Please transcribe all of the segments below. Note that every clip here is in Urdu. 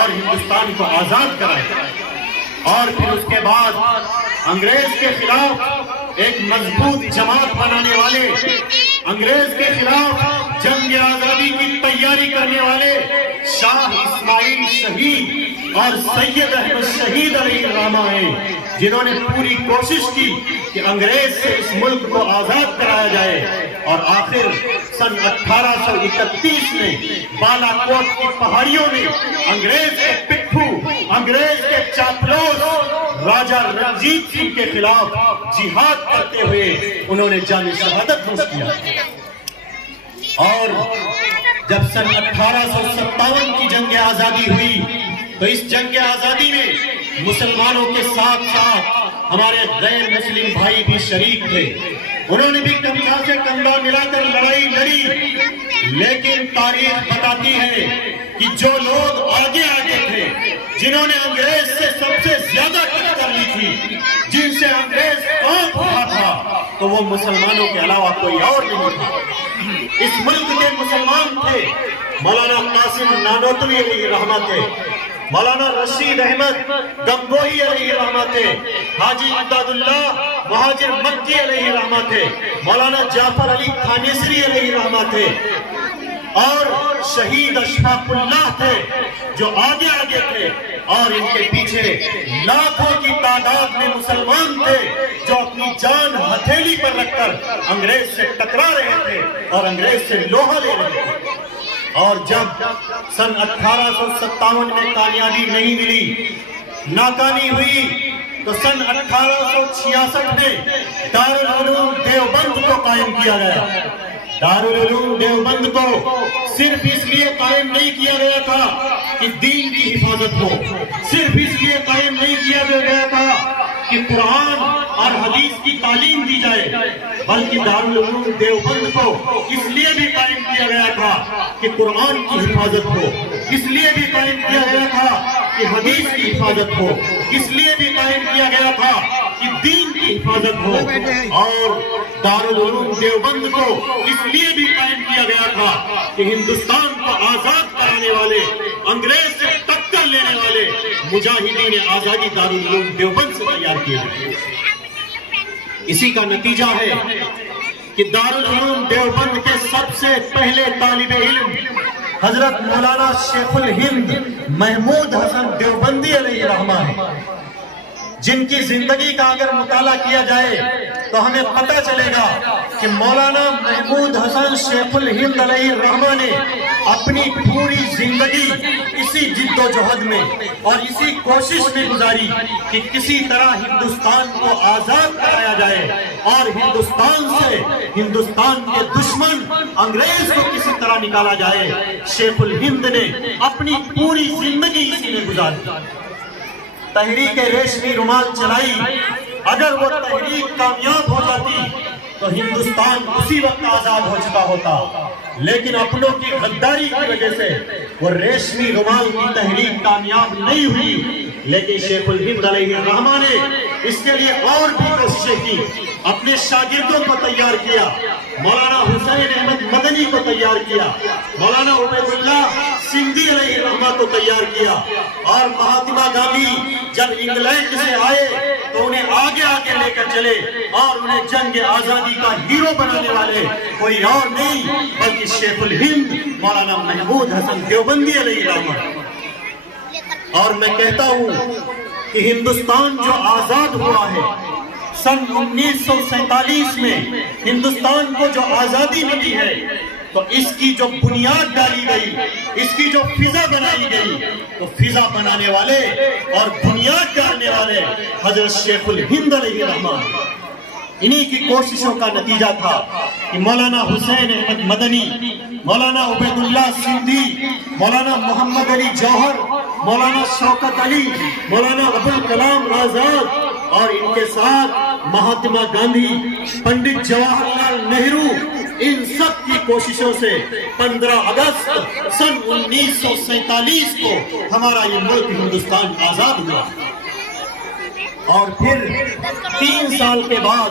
اور ہندوستان کو آزاد کرائے، اور پھر اس کے بعد انگریز کے خلاف ایک مضبوط جماعت بنانے والے، انگریز کے خلاف جنگ آزادی کی تیاری کرنے والے شاہ اسماعیل شہید اور سید احمد شہید علیہ الرحمہ ہیں، جنہوں نے پوری کوشش کی کہ انگریز سے اس ملک کو آزاد کرایا جائے، اور آخر سن 1831 میں بالا کوٹ کی پہاڑیوں میں انگریز کے پٹھو، انگریز کے چاپلوس راجہ رنجیت سنگھ کے خلاف جہاد کرتے ہوئے انہوں نے جان شہادت نوش کیا۔ اور جب سن 1857 کی جنگ آزادی ہوئی تو اس جنگ آزادی میں مسلمانوں کے ساتھ ساتھ ہمارے غیر مسلم بھائی بھی شریک تھے، انہوں نے بھی کندھا سے کندھا ملا کر لڑائی لڑی، لیکن تاریخ بتاتی ہے کہ جو لوگ آگے تھے، جنہوں نے انگریز سے سب سے زیادہ ٹکر لی تھی، جن سے انگریز کانپ اٹھا تھا، تو وہ مسلمانوں کے علاوہ کوئی اور نہیں تھا۔ اس ملک کے مسلمان تھے مولانا قاسم نانوتوی علیہ رحمہ تھے، مولانا رشید احمد گنگوہی علیہ رحمہ تھے، حاجی امداد اللہ مہاجر مکی علیہ رحمہ تھے، مولانا جعفر علی تھانیسری علیہ رحمہ تھے، اور شہید اشفاق اللہ تھے جو آگے تھے، اور ان کے پیچھے لاکھوں کی تعداد میں مسلمان تھے جو اپنی جان ہتھیلی پر رکھ کر انگریز سے ٹکرا رہے تھے اور انگریز سے لوہا لے رہے تھے۔ اور جب سن 1857 میں کامیابی نہیں ملی، ناکامی ہوئی، تو سن 1866 میں دارالعلوم دیوبند کو قائم کیا گیا۔ دارالعلوم دیوبند کو صرف اس لیے قائم نہیں کیا گیا تھا کہ دین کی حفاظت ہو، صرف اس لیے قائم نہیں کیا گیا تھا کہ قرآن اور حدیث کی تعلیم دی جائے، بلکہ دارالعلوم دیوبند کو اس لیے بھی قائم کیا گیا تھا کہ قرآن کی حفاظت ہو، اس لیے بھی قائم کیا گیا تھا کہ حدیث کی حفاظت ہو، اس لیے بھی قائم کیا گیا تھا کہ دین کی حفاظت ہو، اور دارالعلوم دیوبند کو اس لیے بھی قائم کیا گیا تھا کہ ہندوستان کو آزاد کرانے والے، انگریز سے ٹکر لینے والے مجاہدین آزادی دارالعلوم دیوبند سے تیار کیے گئے۔ اسی کا نتیجہ ہے کہ دارالعلوم دیوبند کے سب سے پہلے طالب علم حضرت مولانا شیخ الہند محمود حسن دیوبندی علیہ رحمہ ہے، جن کی زندگی کا اگر مطالعہ کیا جائے تو ہمیں پتہ چلے گا کہ مولانا محمود حسن شیخ الہند علیہ الرحمہ نے اپنی پوری زندگی اسی جد و جہد میں اور اسی کوشش میں گزاری کہ کسی طرح ہندوستان کو آزاد کرایا جائے، اور ہندوستان سے ہندوستان کے دشمن انگریز کو کسی طرح نکالا جائے۔ شیخ الہند نے اپنی پوری زندگی اسی میں گزاری۔ تحریک ریشمی رومال چلائی، اگر وہ تحریک کامیاب ہو جاتی تو ہندوستان اسی وقت آزاد ہو چکا ہوتا، لیکن اپنوں کی غداری کی وجہ سے وہ ریشمی رومال کی تحریک کامیاب نہیں ہوئی، لیکن شیخ الہند علیہ الرحمہ نے اس کے لیے اور بھی کوششیں کی، اپنے شاگردوں کو تیار کیا، مولانا حسین احمد مدنی کو تیار کیا، مولانا عبید اللہ سندھی علیہ الرحمہ کو تیار کیا، اور مہاتما گاندھی جب انگلینڈ سے آئے تو انہیں آگے لے کر چلے، اور انہیں جنگ آزادی کا ہیرو بنانے والے کوئی اور نہیں بلکہ شیخ الہند مولانا محمود حسن دیوبندی علیہ الرحمہ۔ اور میں کہتا ہوں کہ ہندوستان جو آزاد ہوا ہے سن 1947 میں، ہندوستان کو جو آزادی ملی ہے، تو اس کی جو بنیاد ڈالی گئی، اس کی جو فضا بنائی گئی، تو فضا بنانے والے اور بنیاد ڈالنے والے حضرت شیخ الہند علیہ الرحمہ، انہی کی کوششوں کا نتیجہ تھا کہ مولانا حسین احمد مدنی، مولانا عبید اللہ سندھی، مولانا محمد علی جوہر، مولانا شوکت علی، مولانا ابوالکلام آزاد، اور ان کے ساتھ مہاتما گاندھی، پنڈت جواہر لال نہرو، ان سب کی کوششوں سے 15 اگست سن 1947 کو ہمارا یہ ملک ہندوستان آزاد ہوا، اور پھر 3 سال کے بعد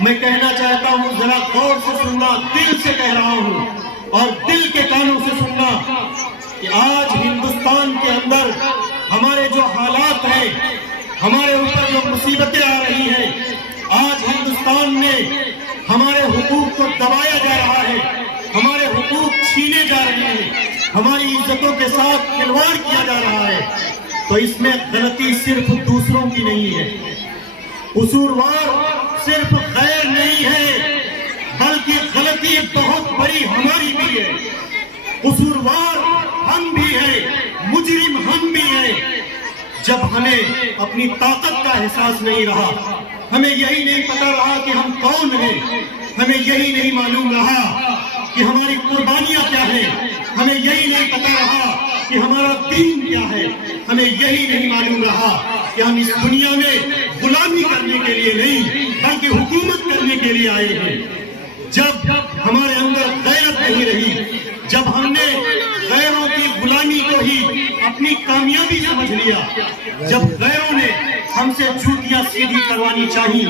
میں کہنا چاہتا ہوں ذرا غور سے سننا، دل سے کہہ رہا ہوں اور دل کے کانوں سے سننا کہ آج ہندوستان کے اندر ہمارے جو حالات ہیں، ہمارے اوپر جو مصیبتیں آ رہی ہیں، آج ہندوستان میں ہمارے حقوق کو دبایا جا رہا ہے، ہمارے حقوق چھینے جا رہے ہیں، ہماری عزتوں کے ساتھ کھلواڑ کیا جا رہا ہے، تو اس میں غلطی صرف دوسروں کی نہیں ہے، قصوروار صرف غیر نہیں ہے، بلکہ غلطی بہت بڑی ہماری بھی ہے، قصوروار ہم بھی ہیں، مجرم ہم بھی ہیں۔ جب ہمیں اپنی طاقت کا احساس نہیں رہا، ہمیں یہی نہیں پتا رہا کہ ہم کون ہیں، ہمیں یہی نہیں معلوم رہا کہ ہماری قربانیاں کیا ہیں، ہمیں یہی نہیں پتا رہا کہ ہمارا دین کیا ہے، ہمیں یہی نہیں معلوم رہا کہ ہم اس دنیا میں غلامی کرنے کے لیے نہیں بلکہ حکومت کرنے کے لیے آئے ہیں۔ جب ہمارے اندر غیرت نہیں رہی، جب ہم نے غیروں کی غلامی کو ہی اپنی کامیابی سمجھ لیا، جب غیروں نے ہم سے جوتیاں سیدھی کروانی چاہی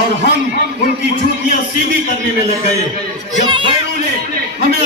اور ہم ان کی جوتیاں سیدھی کرنے میں لگ گئے، جب غیروں نے ہمیں